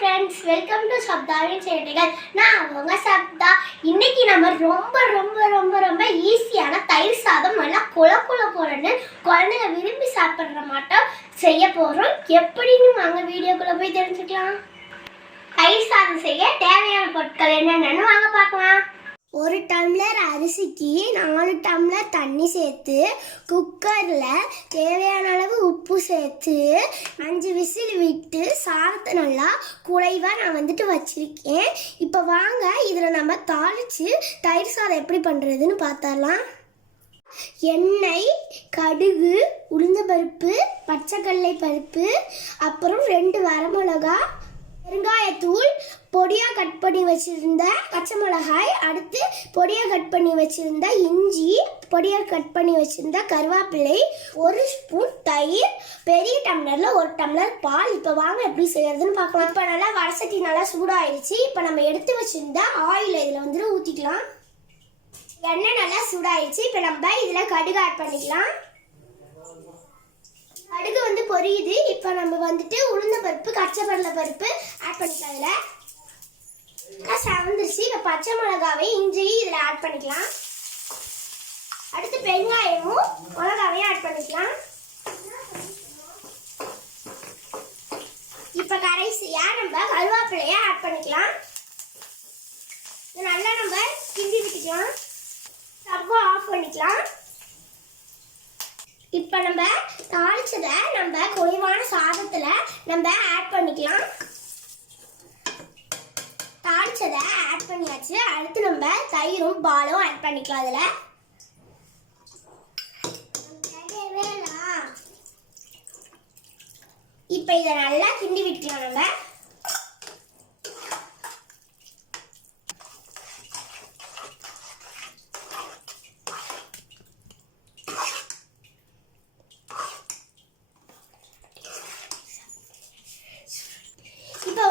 friends, welcome to Sabdaவின் சேட்டைகள். நான் அவங்க சப்தா. இன்னைக்கு நம்ம ரொம்ப ஈஸியான தயிர் சாதம் நல்லா கொலன்னு குழந்தைங்க விரும்பி சாப்பிடுற மாட்டோம் செய்ய போறோம். எப்படின்னு வாங்க வீடியோக்குள்ள போய் தெரிஞ்சுக்கலாம். தயிர் சாதம் செய்ய தேவையான பொருட்கள் என்னென்னு வாங்க பார்க்கலாம். ஒரு டம்ளர் அரிசிக்கு 4 டம்ளர் தண்ணி சேர்த்து குக்கரில் தேவையான அளவு உப்பு சேர்த்து 5 விசில் விட்டு சாதத்தை நல்லா குழைவாக நான் வச்சுருக்கேன். இப்போ வாங்க இதில் நம்ம தாளித்து தயிர் சாதம் எப்படி பண்ணுறதுன்னு பார்த்தரலாம். எண்ணெய், கடுகு, உளுந்தம்பருப்பு, பச்சைக்கடலை பருப்பு, அப்புறம் 2 வரமிளகா, பெருங்காயத்தூள், பொடியாக கட் பண்ணி வச்சுருந்த பச்சை மிளகாய், அடுத்து பொடியாக கட் பண்ணி வச்சுருந்த இஞ்சி, பொடியாக கட் பண்ணி வச்சுருந்த கருவேப்பிலை, 1 ஸ்பூன் தயிர், பெரிய டம்ளரில் 1 டம்ளர் பால். இப்போ வாங்க எப்படி செய்யறதுன்னு பார்க்கலாம். இப்போ நல்லா வடசட்டி நல்லா சூடாகிடுச்சு. இப்போ நம்ம எடுத்து வச்சுருந்த ஆயில் இதில் ஊற்றிக்கலாம். எண்ணெய் நல்லா சூடாகிடுச்சு. இப்போ நம்ம இதில் கடுகு ஆட் பண்ணிக்கலாம். கடுகு பொரியுது. இப்போ நம்ம உளுந்த பருப்பு, கச்சப்படலை பருப்பு ஆட் பண்ணிக்கலாம். இதில் செவந்துருச்சு. இப்போ பச்சை மிளகாவை, இஞ்சியும் இதில் ஆட் பண்ணிக்கலாம். அடுத்து பெருங்காயமும் மிளகாவையும் ஆட் பண்ணிக்கலாம். இப்போ கடைசியாக நம்ம கருவேப்பிலையை ஆட் பண்ணிக்கலாம். நல்லா நம்ம கிண்டி விட்டுக்கலாம். ஸ்டவ்வை ஆஃப் பண்ணிக்கலாம். இப்போ நம்ம தாளிச்சதை நம்ம குறைவான சாதத்தில் நம்ம ஆட் பண்ணிக்கலாம். தாளிச்சதை ஆட் பண்ணியாச்சு. அடுத்து நம்ம தயிரும் பாலும் ஆட் பண்ணிக்கலாம். அதில் இப்போ இதை நல்லா கிண்டி விட்டுக்கலாம்.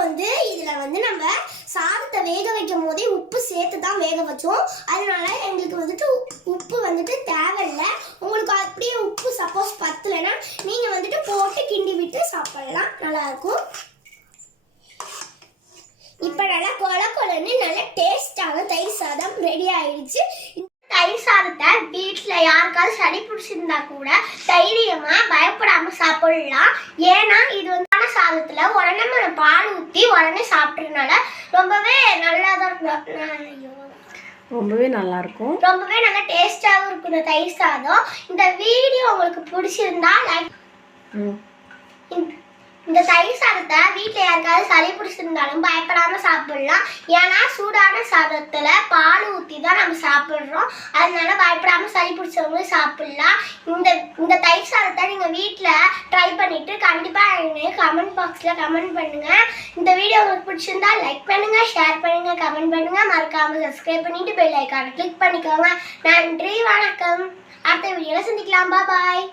நம்ம இதில் நம்ம சாதத்தை வேக வைக்கும் போதே உப்பு சேர்த்து தான் வேக வச்சோம். அதனால எங்களுக்கு உப்பு தேவையில்லை. உங்களுக்கு அப்படியே உப்பு சப்போஸ் பத்தலைன்னா நீங்கள் போட்டு கிண்டி விட்டு சாப்பிடலாம், நல்லாயிருக்கும். இப்போ நல்லா கொலன்னு நல்ல டேஸ்டான தயிர் சாதம் ரெடி ஆயிடுச்சு. தயிர் சாதத்தை வீட்டில் யாருக்காவது சளி பிடிச்சிருந்தா கூட தைரியமாக பயப்படாமல் சாப்பிடலாம். ஏன்னா இது சாதத்தில் உடனே நம்ம பால் ஊற்றி உடனே சாப்பிட்றதுனால ரொம்பவே நல்லா தான் இருக்கும். ரொம்பவே நல்லா டேஸ்டாகவும் இருக்கும் இந்த தயிர் சாதம். இந்த வீடியோ உங்களுக்கு பிடிச்சிருந்தா லைக், இந்த தயிர் சாதத்தை வீட்டில் யாருக்காவது சளி பிடிச்சிருந்தாலும் பயப்படாமல் சாப்பிடலாம். ஏன்னா சூடான சாதத்தில் பால் ஊற்றி தான் நம்ம சாப்பிட்றோம். அதனால பயப்படாமல் சளி பிடிச்சவங்களும் சாப்பிடலாம். இந்த தயிர் சாதத்தை நீங்கள் வீட்டில் ட்ரை பண்ணிவிட்டு கண்டிப்பாக எனக்கு கமெண்ட் பாக்ஸில் கமெண்ட் பண்ணுங்கள். இந்த வீடியோ உங்களுக்கு பிடிச்சிருந்தா லைக் பண்ணுங்கள், ஷேர் பண்ணுங்கள், கமெண்ட் பண்ணுங்கள். மறக்காமல் சப்ஸ்கிரைப் பண்ணிவிட்டு பெல் ஐக்கானை கிளிக் பண்ணிக்கோங்க. நன்றி, வணக்கம். அடுத்த வீடியோவில் சந்திக்கலாம். பாய்.